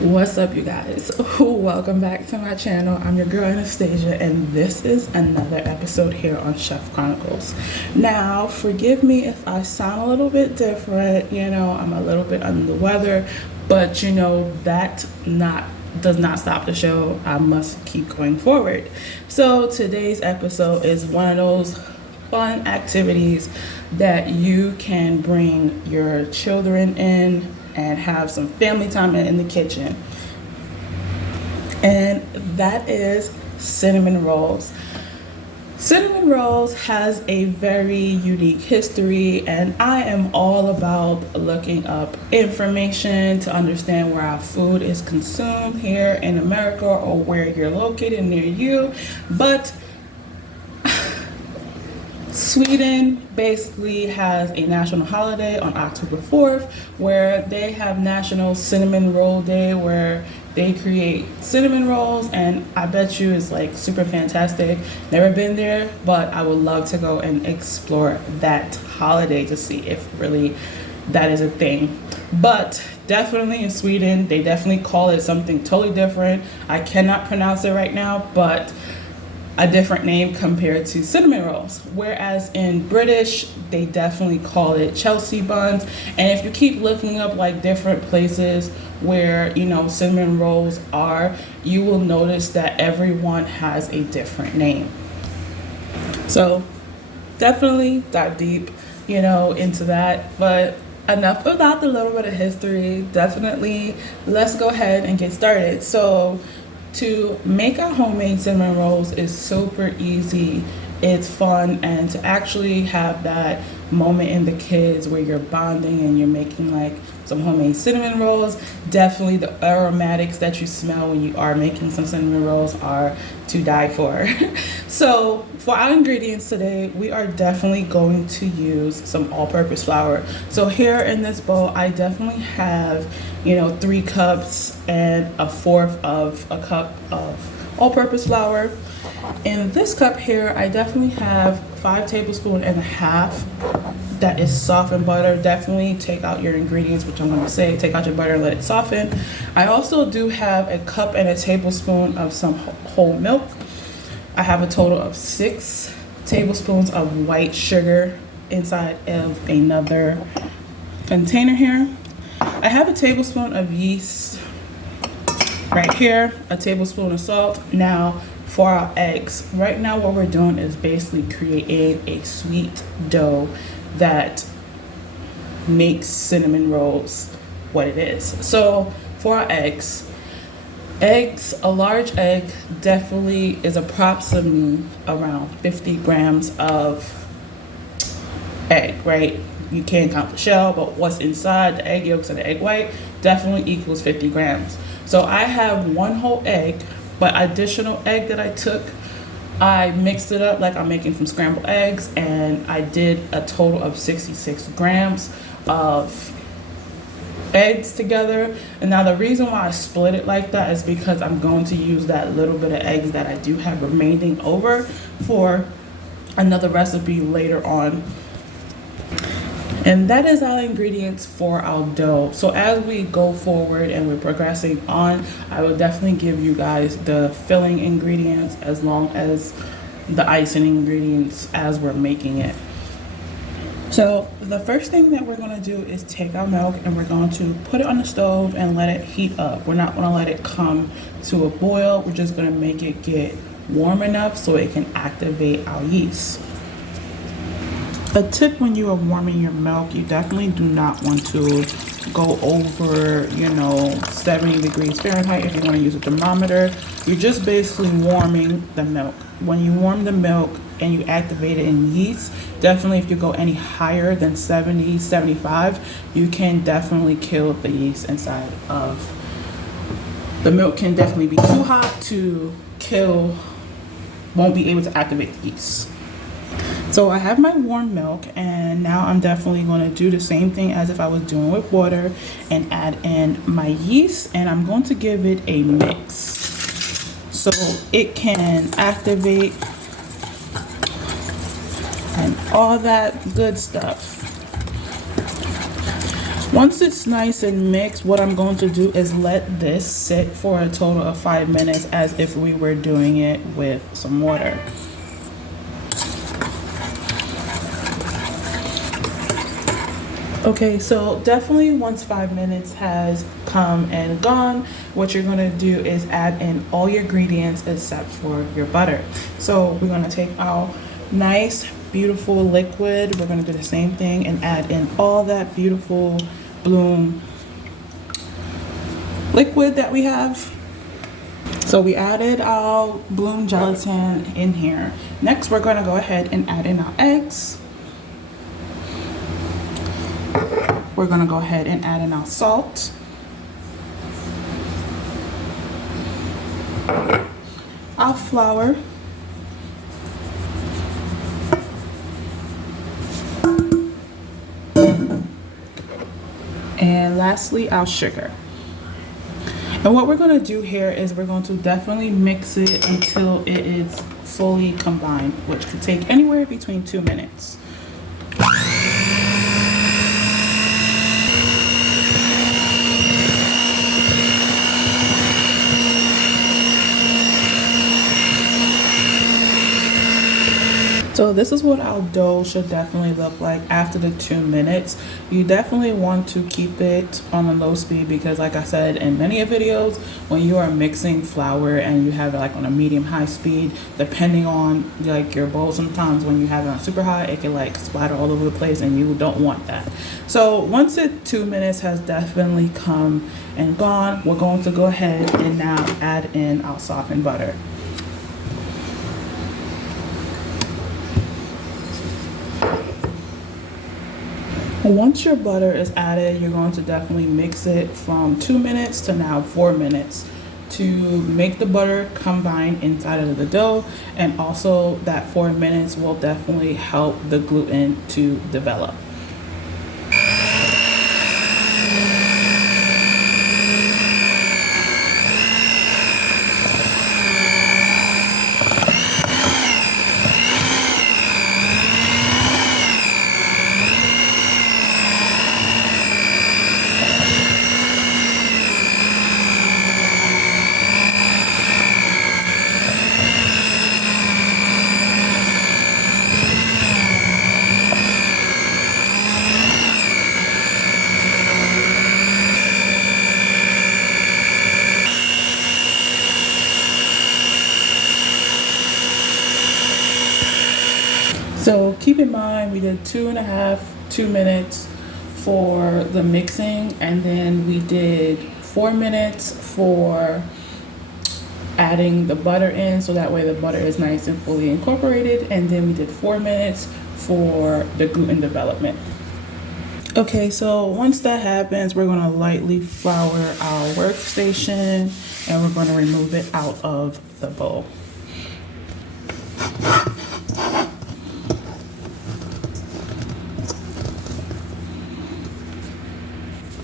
What's up, you guys? Welcome back to my channel. I'm your girl Anastasia, and this is another episode here on Chef Chronicles. Now, forgive me if I sound a little bit different. I'm a little bit under the weather, but that does not stop the show. I must keep going forward. So today's episode is one of those fun activities that you can bring your children in and have some family time in the kitchen. And that is cinnamon rolls. Cinnamon rolls has a very unique history, and I am all about looking up information to understand where our food is consumed here in America or where you're located near you. But Sweden basically has a national holiday on October 4th where they have National Cinnamon Roll Day, where they create cinnamon rolls, and I bet you it's like super fantastic. Never been there, but I would love to go and explore that holiday to see if really that is a thing. But definitely in Sweden, they definitely call it something totally different. I cannot pronounce it right now, but a different name compared to cinnamon rolls. Whereas in British, they definitely call it Chelsea buns. And if you keep looking up like different places where, cinnamon rolls are, you will notice that everyone has a different name. So definitely dive deep, into that. But enough about the little bit of history. Definitely, let's go ahead and get started. So to make our homemade cinnamon rolls is super easy, it's fun, and to actually have that moment in the kids where you're bonding and you're making like some homemade cinnamon rolls, definitely the aromatics that you smell when you are making some cinnamon rolls are to die for. So for our ingredients today, we are definitely going to use some all-purpose flour. So here in this bowl, I definitely have 3 cups and a fourth of a cup of all-purpose flour. In this cup here, I definitely have 5 tablespoons and a half that is softened butter. Definitely take out your ingredients, which I'm going to say, take out your butter and let it soften. I also do have a cup and a tablespoon of some whole milk. I have a total of 6 tablespoons of white sugar inside of another container here. I have a tablespoon of yeast right here, a tablespoon of salt. Now for our eggs, right now what we're doing is basically creating a sweet dough that makes cinnamon rolls what it is. So for our eggs, a large egg definitely is approximately around 50 grams of egg, right? You can't count the shell, but what's inside the egg yolks and the egg white definitely equals 50 grams. So I have 1 whole egg, but additional egg that I took, I mixed it up like I'm making some scrambled eggs, and I did a total of 66 grams of eggs together. And now the reason why I split it like that is because I'm going to use that little bit of eggs that I do have remaining over for another recipe later on. And that is our ingredients for our dough. So as we go forward and we're progressing on, I will definitely give you guys the filling ingredients as long as the icing ingredients as we're making it. So the first thing that we're going to do is take our milk and we're going to put it on the stove and let it heat up. We're not going to let it come to a boil. We're just going to make it get warm enough so it can activate our yeast. A tip when you are warming your milk, you definitely do not want to go over, 70 degrees Fahrenheit if you want to use a thermometer. You're just basically warming the milk. When you warm the milk and you activate it in yeast, definitely if you go any higher than 70, 75, you can definitely kill the yeast inside of the milk. Can definitely be too hot to kill, won't be able to activate the yeast. So I have my warm milk, and now I'm definitely going to do the same thing as if I was doing with water and add in my yeast, and I'm going to give it a mix so it can activate and all that good stuff. Once it's nice and mixed, what I'm going to do is let this sit for a total of 5 minutes as if we were doing it with some water. Okay, so definitely once 5 minutes has come and gone, what you're gonna do is add in all your ingredients except for your butter. So we're gonna take our nice, beautiful liquid. We're gonna do the same thing and add in all that beautiful bloom liquid that we have. So we added our bloom gelatin in here. Next, we're gonna go ahead and add in our eggs. We're gonna go ahead and add in our salt. Our flour. And lastly, our sugar. And what we're gonna do here is we're going to definitely mix it until it is fully combined, which could take anywhere between 2 minutes. So this is what our dough should definitely look like after the 2 minutes. You definitely want to keep it on a low speed because like I said in many videos, when you are mixing flour and you have it like on a medium high speed, depending on like your bowl, sometimes when you have it on super high, it can like splatter all over the place and you don't want that. So once the 2 minutes has definitely come and gone, we're going to go ahead and now add in our softened butter. Once your butter is added, you're going to definitely mix it from 2 minutes to now 4 minutes to make the butter combine inside of the dough, and also that 4 minutes will definitely help the gluten to develop. So keep in mind we did 2 minutes for the mixing, and then we did 4 minutes for adding the butter in, so that way the butter is nice and fully incorporated, and then we did 4 minutes for the gluten development. Okay, so once that happens, we're going to lightly flour our workstation and we're going to remove it out of the bowl.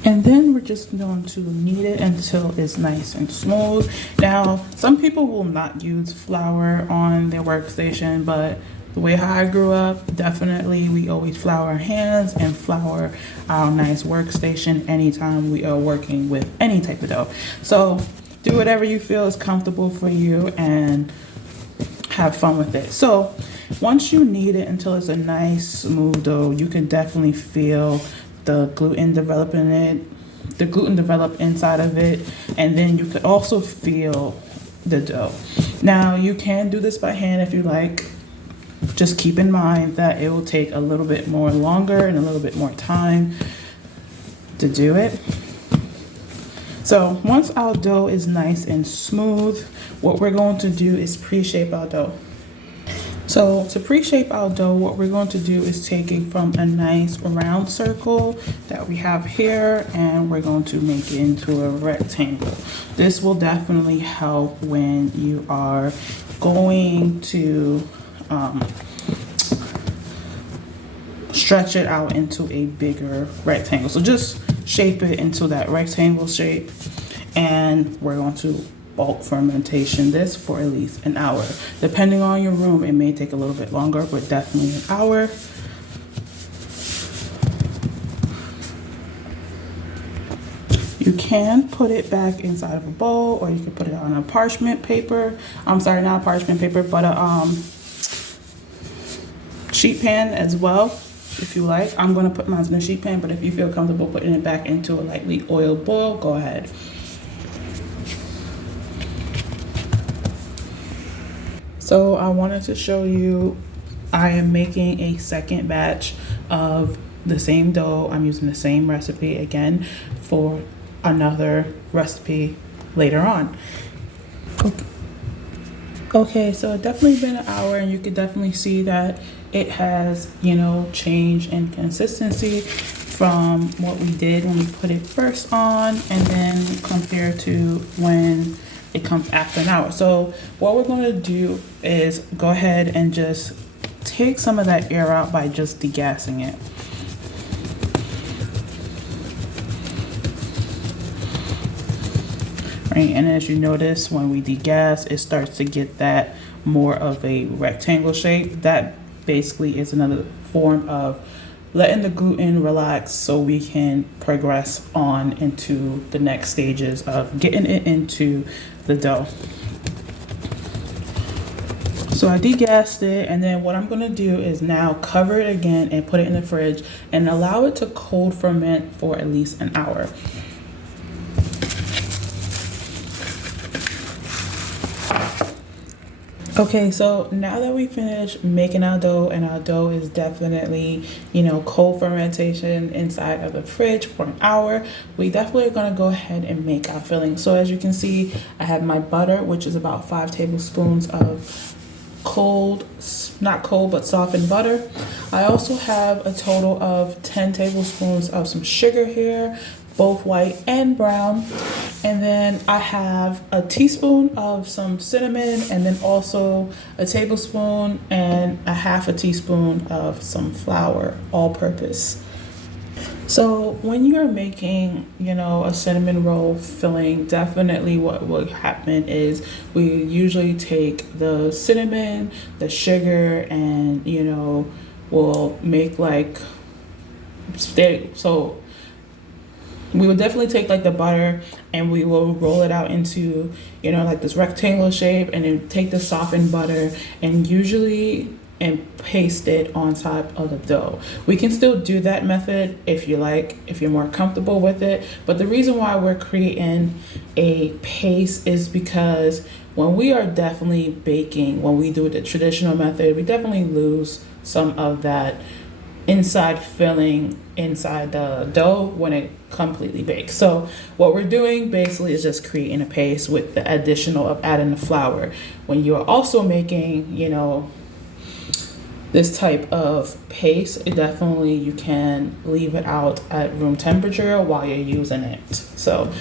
And then we're just going to knead it until it's nice and smooth. Now, some people will not use flour on their workstation, but the way how I grew up, definitely we always flour our hands and flour our nice workstation anytime we are working with any type of dough. So do whatever you feel is comfortable for you and have fun with it. So once you knead it until it's a nice smooth dough, you can definitely feel the gluten develop inside of it, and then you could also feel the dough. Now you can do this by hand if you like. Just keep in mind that it will take a little bit more longer and a little bit more time to do it. So once our dough is nice and smooth, what we're going to do is pre-shape our dough. So to pre-shape our dough, what we're going to do is take it from a nice round circle that we have here, and we're going to make it into a rectangle. This will definitely help when you are going to stretch it out into a bigger rectangle. So just shape it into that rectangle shape, and we're going to bulk fermentation this for at least an hour. Depending on your room, it may take a little bit longer, but definitely an hour. You can put it back inside of a bowl, or you can put it on a parchment paper. I'm sorry, not a parchment paper, but a sheet pan as well, if you like. I'm gonna put mine in a sheet pan, but if you feel comfortable putting it back into a lightly oiled boil, go ahead. So I wanted to show you, I am making a second batch of the same dough. I'm using the same recipe again for another recipe later on. Okay, so it definitely been an hour, and you could definitely see that it has, you know, changed in consistency from what we did when we put it first on, and then compared to when it comes after an hour. So what we're going to do is go ahead and just take some of that air out by just degassing it. Right, and as you notice, when we degas, it starts to get that more of a rectangle shape. That basically is another form of letting the gluten relax so we can progress on into the next stages of getting it into the dough. So I degassed it, and then what I'm gonna do is now cover it again and put it in the fridge and allow it to cold ferment for at least an hour. Okay, so now that we finished making our dough, and our dough is definitely, you know, cold fermentation inside of the fridge for an hour, we definitely are going to go ahead and make our filling. So as you can see, I have my butter, which is about 5 tablespoons of cold, not cold, but softened butter. I also have a total of 10 tablespoons of some sugar here, both white and brown. And then I have a teaspoon of some cinnamon, and then also a tablespoon and a half a teaspoon of some flour, all purpose. So when you're making, you know, a cinnamon roll filling, definitely what will happen is we usually take the cinnamon, the sugar, and, you know, we'll make like, so we would definitely take like the butter and we will roll it out into, you know, like this rectangle shape, and then take the softened butter and usually and paste it on top of the dough. We can still do that method if you like, if you're more comfortable with it. But the reason why we're creating a paste is because when we are definitely baking, when we do the traditional method, we definitely lose some of that inside filling inside the dough when it completely bakes. So what we're doing basically is just creating a paste with the additional of adding the flour. When you're also making, you know, this type of paste, it definitely, you can leave it out at room temperature while you're using it. So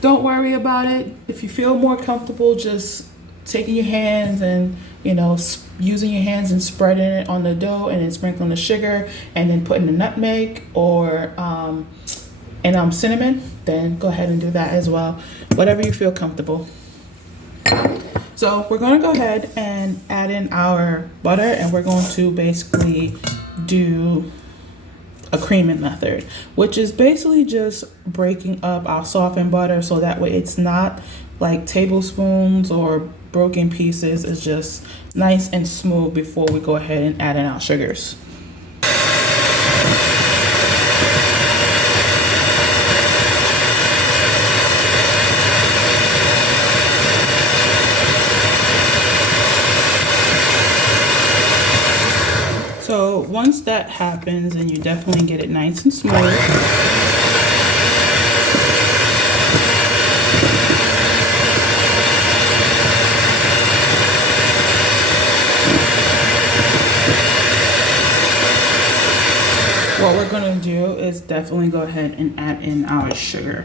don't worry about it. If you feel more comfortable just taking your hands and, you know, using your hands and spreading it on the dough, and then sprinkling the sugar, and then putting the nutmeg or cinnamon, then go ahead and do that as well. Whatever you feel comfortable. So we're going to go ahead and add in our butter, and we're going to basically do a creaming method, which is basically just breaking up our softened butter so that way it's not like tablespoons or broken pieces. It's just nice and smooth before we go ahead and add in our sugars. So once that happens, and you definitely get it nice and smooth, what we're going to do is definitely go ahead and add in our sugar.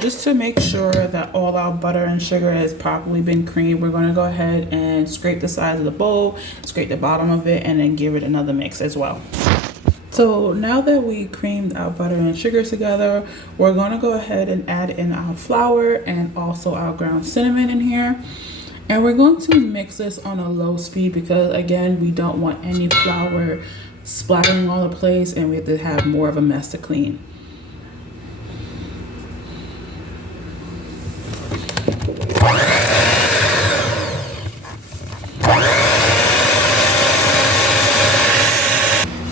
just to make sure that all our butter and sugar has properly been creamed, we're going to go ahead and scrape the sides of the bowl, scrape the bottom of it, and then give it another mix as well. So now that we creamed our butter and sugar together, we're going to go ahead and add in our flour and also our ground cinnamon in here. And we're going to mix this on a low speed because, again, we don't want any flour splattering all the place and we have to have more of a mess to clean.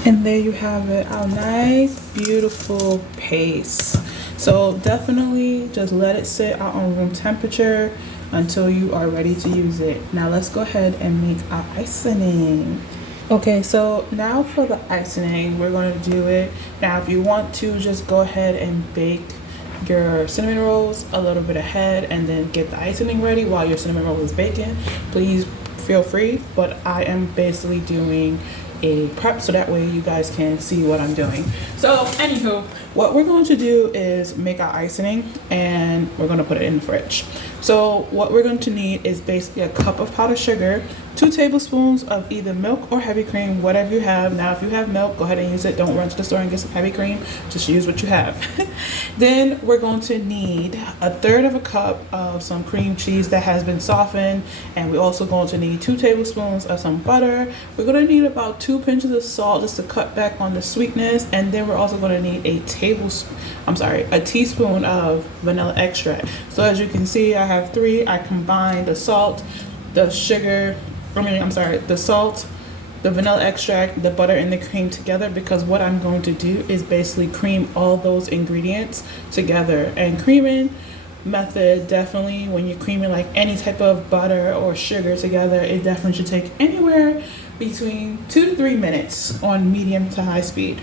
And there you have it, our nice, beautiful paste. So definitely just let it sit out on room temperature until you are ready to use it. Now let's go ahead and make our icing. Okay, so now for the icing, we're going to do it. Now if you want to, just go ahead and bake your cinnamon rolls a little bit ahead and then get the icing ready while your cinnamon roll is baking. Please feel free, but I am basically doing a prep so that way you guys can see what I'm doing. So anywho, what we're going to do is make our icing and we're going to put it in the fridge. So what we're going to need is basically a cup of powdered sugar, 2 tablespoons of either milk or heavy cream, whatever you have. Now if you have milk, go ahead and use it. Don't run to the store and get some heavy cream, just use what you have. Then we're going to need 1/3 of a cup of some cream cheese that has been softened, and we're also going to need 2 tablespoons of some butter. We're going to need about 2 pinches of salt just to cut back on the sweetness, and then we're also going to need a teaspoon of vanilla extract. So as you can see, I have 3. I combined the salt, the salt, the vanilla extract, the butter, and the cream together because what I'm going to do is basically cream all those ingredients together. And creaming method, definitely when you're creaming like any type of butter or sugar together, it definitely should take anywhere between 2 to 3 minutes on medium to high speed.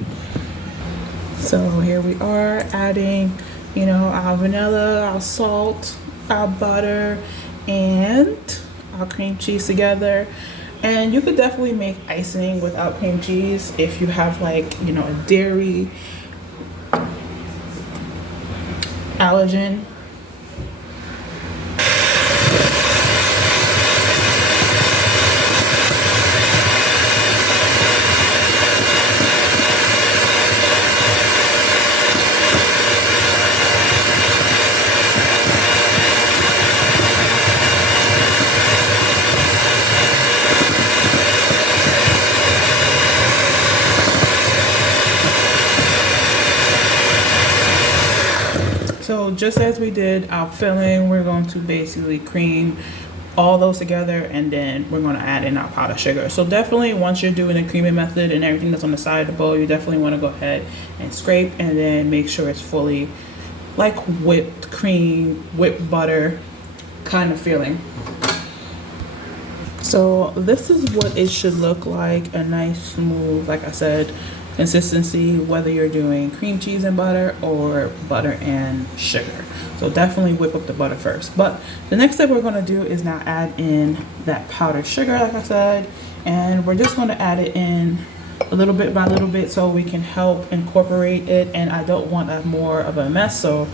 So here we are adding, our vanilla, our salt, our butter, and our cream cheese together. And you could definitely make icing without cream cheese if you have a dairy allergen. So just as we did our filling, we're going to basically cream all those together and then we're going to add in our powdered sugar. So definitely once you're doing the creaming method and everything that's on the side of the bowl, you definitely want to go ahead and scrape and then make sure it's fully like whipped cream, whipped butter kind of feeling. So this is what it should look like, a nice smooth, like I said, consistency, whether you're doing cream cheese and butter or butter and sugar. So definitely whip up the butter first. But the next step we're going to do is now add in that powdered sugar, like I said, and we're just going to add it in a little bit by little bit so we can help incorporate it, and I don't want more of a mess, so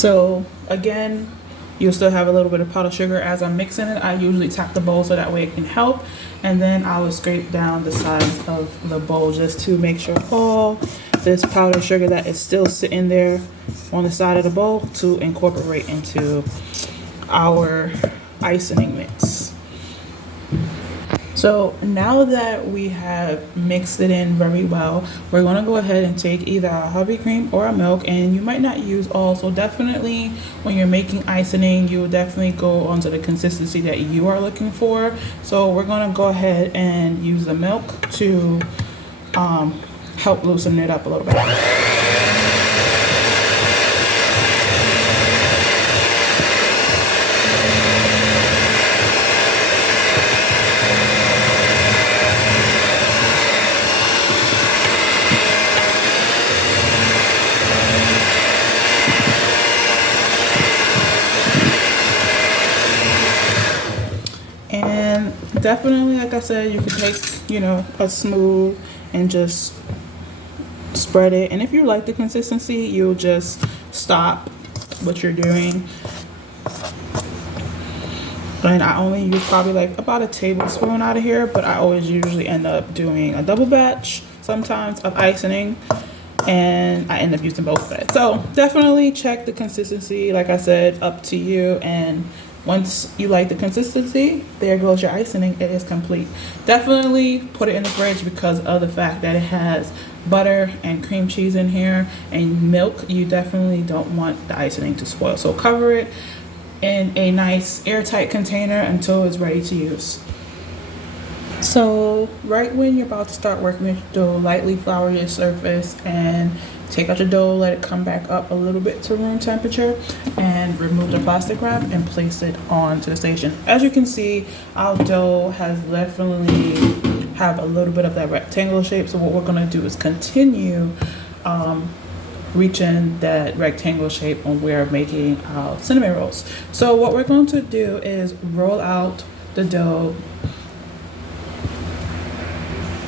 So again, you'll still have a little bit of powdered sugar as I'm mixing it. I usually tap the bowl so that way it can help. And then I will scrape down the sides of the bowl just to make sure all this powdered sugar that is still sitting there on the side of the bowl to incorporate into our icing mix. So now that we have mixed it in very well, we're going to go ahead and take either a heavy cream or a milk, and you might not use all. So definitely when you're making icing, you will definitely go onto the consistency that you are looking for. So we're going to go ahead and use the milk to help loosen it up a little bit. And definitely, like I said, you can take, a smooth and just spread it. And if you like the consistency, you'll just stop what you're doing. And I only use probably like about a tablespoon out of here, but I always usually end up doing a double batch sometimes of icing, and I end up using both of it. So definitely check the consistency. Like I said, up to you. And once you like the consistency, there goes your icing. It is complete. Definitely put it in the fridge because of the fact that it has butter and cream cheese in here and milk. You definitely don't want the icing to spoil. So cover it in a nice airtight container until it's ready to use. So right when you're about to start working with dough, lightly flour your surface and take out your dough, let it come back up a little bit to room temperature, and remove the plastic wrap and place it onto the station. As you can see, our dough has definitely have a little bit of that rectangular shape. So what we're gonna do is continue reaching that rectangular shape when we're making our cinnamon rolls. So what we're going to do is roll out the dough.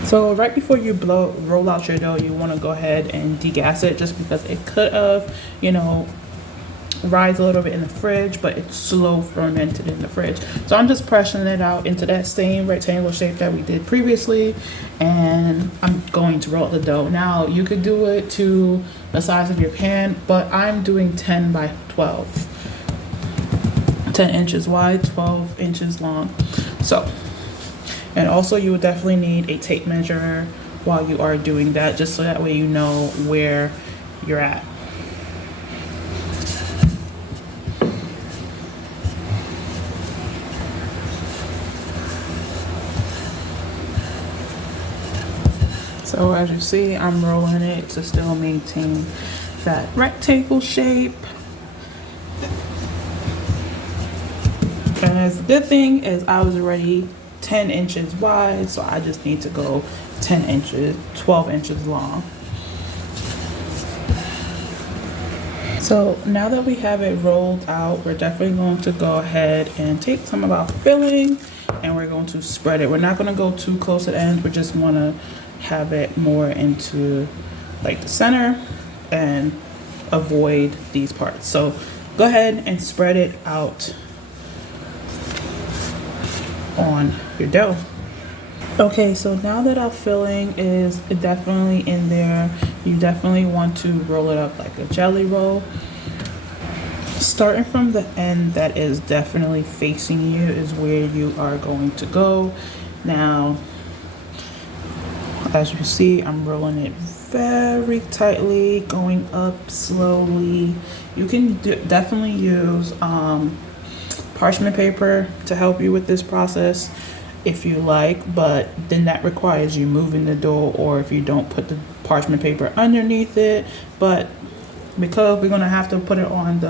So right before you roll out your dough, you want to go ahead and degas it, just because it could have, rise a little bit in the fridge, but it's slow fermented in the fridge. So I'm just pressing it out into that same rectangular shape that we did previously, and I'm going to roll the dough. Now you could do it to the size of your pan, but I'm doing 10 by 12, 10 inches wide, 12 inches long. So, and also you would definitely need a tape measure while you are doing that, just so that way you know where you're at. So as you see, I'm rolling it to still maintain that rectangle shape. And the good thing is I was already 10 inches wide, so I just need to go 10 inches, 12 inches long. So now that we have it rolled out, we're definitely going to go ahead and take some of our filling and we're going to spread it. We're not going to go too close at the ends. We just want to have it more into like the center and avoid these parts. So go ahead and spread it out on your dough. Okay, so now that our filling is definitely in there, you definitely want to roll it up like a jelly roll. Starting from the end that is definitely facing you is where you are going to go. Now, as you see, I'm rolling it very tightly, going up slowly. You can definitely use parchment paper to help you with this process if you like, but then that requires you moving the dough, or if you don't, put the parchment paper underneath it. But because we're gonna have to put it on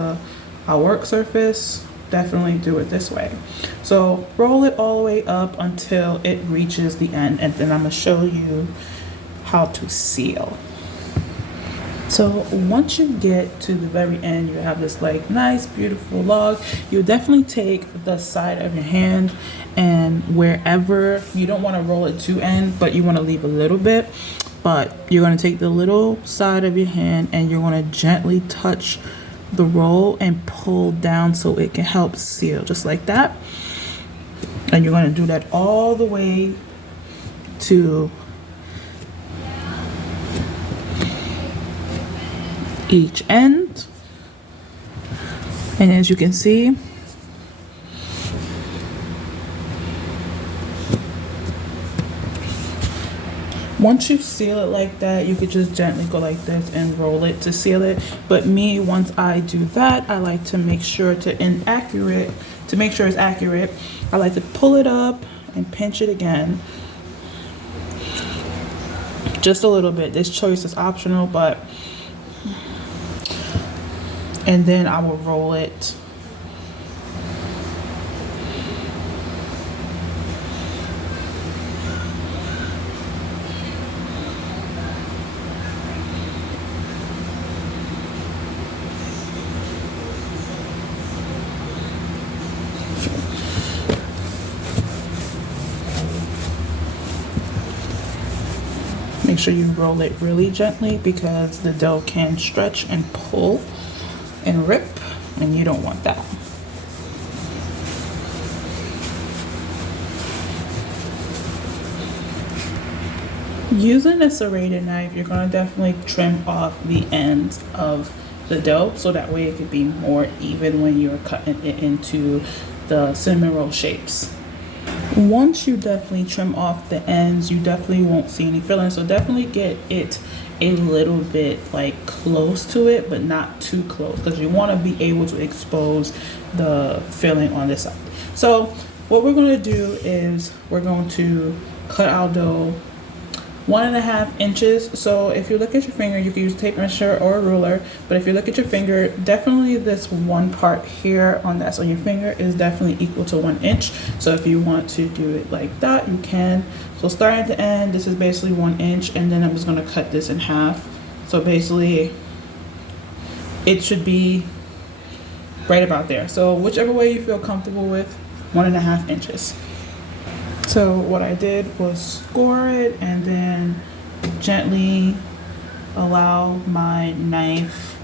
our work surface, definitely do it this way. So roll it all the way up until it reaches the end, and then I'm gonna show you how to seal. So once you get to the very end, you have this like nice beautiful log. You definitely take the side of your hand, and wherever you don't want to roll it to end, but you want to leave a little bit, but you're going to take the little side of your hand and you're going to gently touch the roll and pull down so it can help seal, just like that. And you're going to do that all the way to each end. And as you can see, once you seal it like that, you could just gently go like this and roll it to seal it. But me, once I do that, I like to make sure it's accurate, I like to pull it up and pinch it again. just a little bit. This choice is optional, but, and then I will roll it. Make sure you roll it really gently because the dough can stretch and pull and rip, and you don't want that. Using a serrated knife, you're going to definitely trim off the ends of the dough so that way it could be more even when you're cutting it into the cinnamon roll shapes. Once you definitely trim off the ends, you definitely won't see any filling. So definitely get it a little bit like close to it, but not too close, because you want to be able to expose the filling on this side. So what we're going to do is we're going to cut our dough 1.5 inches. So if you look at your finger, you can use a tape measure or a ruler, but if you look at your finger, definitely this one part here on that's on your finger is definitely equal to 1 inch. So if you want to do it like that, you can. So starting at the end, this is basically 1 inch, and then I'm just going to cut this in half. So basically it should be right about there. So whichever way you feel comfortable with, 1.5 inches. So what I did was score it and then gently allow my knife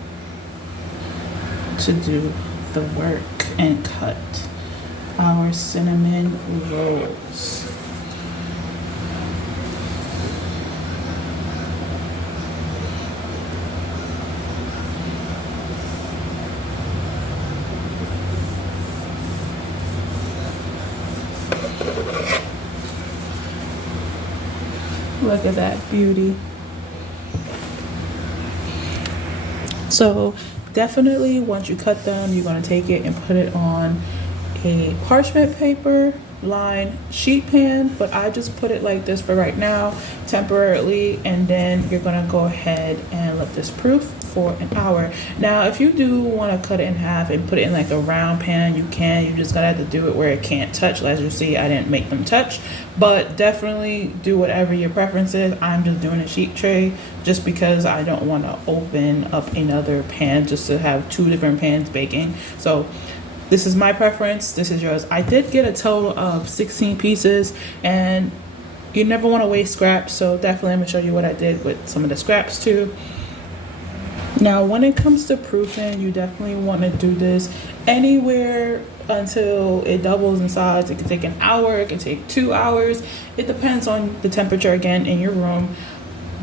to do the work and cut our cinnamon rolls. Look at that beauty. So definitely once you cut them, you're going to take it and put it on a parchment paper lined sheet pan, but I just put it like this for right now temporarily, and then you're going to go ahead and let this proof for an hour. Now if you do want to cut it in half and put it in like a round pan, you can. You just gotta have to do it where it can't touch. As you see, I didn't make them touch, but definitely do whatever your preference is. I'm just doing a sheet tray just because I don't want to open up another pan just to have 2 different pans baking. So this is my preference, this is yours. I did get a total of 16 pieces, and you never want to waste scraps, so definitely I'm gonna show you what I did with some of the scraps too. Now when it comes to proofing, you definitely want to do this anywhere until it doubles in size. It can take an hour, it can take 2 hours. It depends on the temperature again in your room,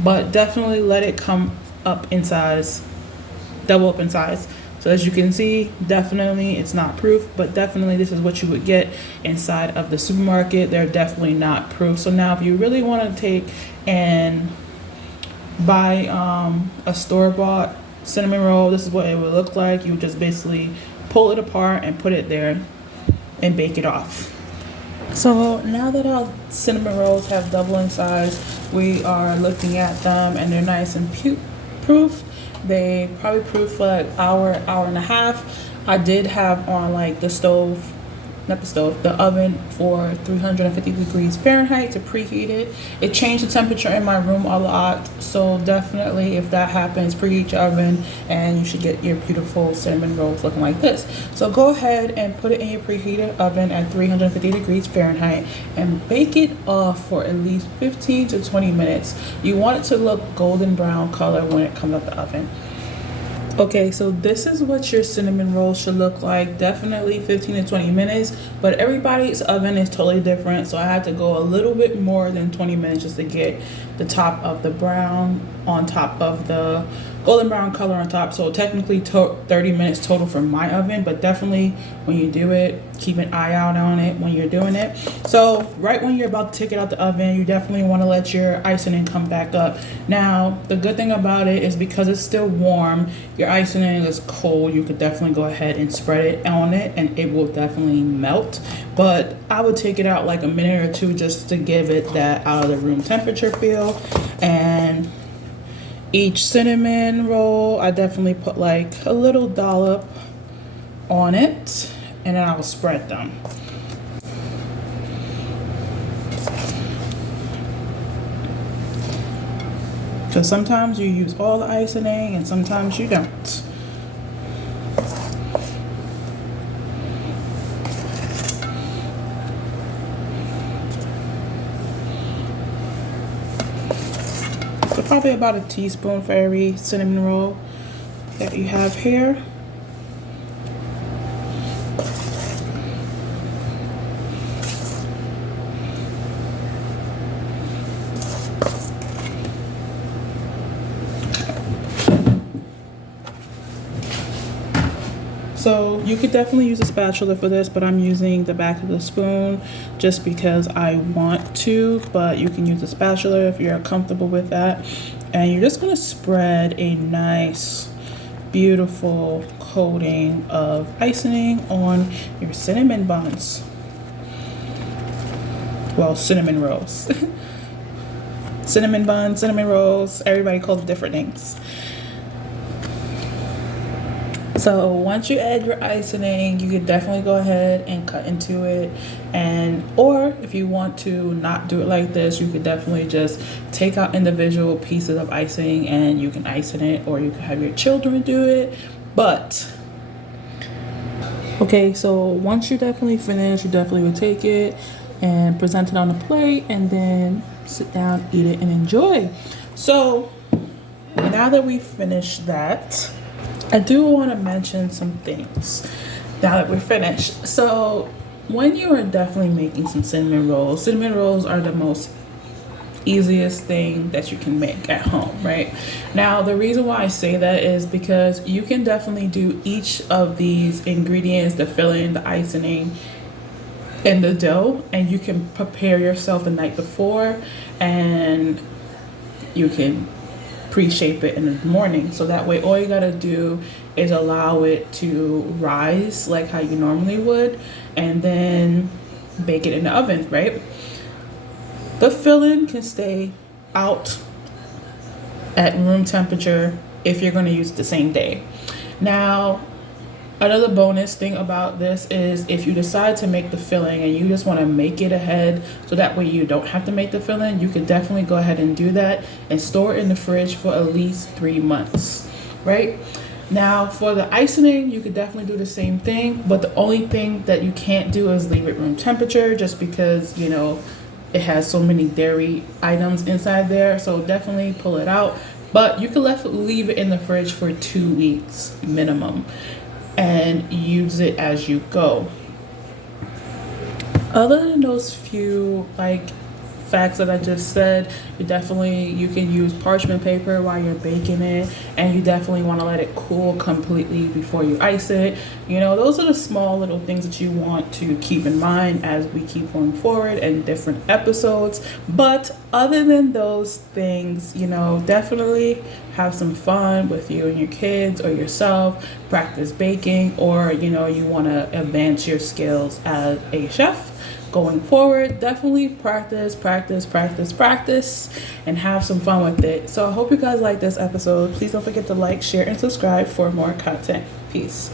but definitely let it come up in size, double up in size. So as you can see, definitely it's not proof, but definitely this is what you would get inside of the supermarket. They're definitely not proof. So now if you really want to take and buy a store-bought cinnamon roll, this is what it would look like. You would just basically pull it apart and put it there and bake it off. So now that our cinnamon rolls have double in size, we are looking at them and they're nice and proof. They probably proof for like hour and a half. I did have on like the stove, not the stove, the oven for 350 degrees Fahrenheit to preheat it. It changed the temperature in my room a lot, so definitely if that happens, preheat your oven and you should get your beautiful cinnamon rolls looking like this. So go ahead and put it in your preheated oven at 350 degrees Fahrenheit and bake it off for at least 15 to 20 minutes. You want it to look golden brown color when it comes out the oven. Okay, so this is what your cinnamon roll should look like. Definitely 15 to 20 minutes, but everybody's oven is totally different, so I had to go a little bit more than 20 minutes just to get the top of the brown on top of the golden brown color on top. So technically 30 minutes total for my oven, but definitely when you do it, keep an eye out on it when you're doing it. So right when you're about to take it out the oven, you definitely want to let your icing come back up. Now the good thing about it is because it's still warm, your your icing is cold, you could definitely go ahead and spread it on it and it will definitely melt. But I would take it out like a minute or two just to give it that out of the room temperature feel. And each cinnamon roll, I definitely put like a little dollop on it, and then I will spread them. Because sometimes you use all the icing and sometimes you don't. So probably about a teaspoon for every cinnamon roll that you have here. So you could definitely use a spatula for this, but I'm using the back of the spoon just because I want to, but you can use a spatula if you're comfortable with that. And you're just gonna spread a nice, beautiful coating of icing on your cinnamon buns. Well, cinnamon rolls. Cinnamon buns, cinnamon rolls, everybody calls it different names. So once you add your icing, you can definitely go ahead and cut into it. And or if you want to not do it like this, you could definitely just take out individual pieces of icing and you can ice in it, or you can have your children do it. But okay, so once you definitely finish, you definitely will take it and present it on a plate and then sit down, eat it, and enjoy. So now that we've finished that, I do want to mention some things now that we're finished. So when you are definitely making some cinnamon rolls are the most easiest thing that you can make at home, right? Now, the reason why I say that is because you can definitely do each of these ingredients, the filling, the icing, and the dough, and you can prepare yourself the night before and you can pre-shape it in the morning, so that way all you gotta do is allow it to rise like how you normally would and then bake it in the oven, right? The filling can stay out at room temperature if you're going to use it the same day. Now, another bonus thing about this is if you decide to make the filling and you just want to make it ahead so that way you don't have to make the filling, you can definitely go ahead and do that and store it in the fridge for at least 3 months, right? Now for the icing, you could definitely do the same thing, but the only thing that you can't do is leave it room temperature just because, you know, it has so many dairy items inside there. So definitely pull it out, but you can leave it in the fridge for 2 weeks minimum and use it as you go. Other than those few facts that I just said, you can use parchment paper while you're baking it, and you definitely want to let it cool completely before you ice it. You know, those are the small little things that you want to keep in mind as we keep going forward in different episodes. But other than those things, you know, definitely have some fun with you and your kids or yourself, practice baking, or you know, you want to advance your skills as a chef going forward. Definitely practice and have some fun with it. So I hope you guys like this episode. Please don't forget to like, share, and subscribe for more content. Peace.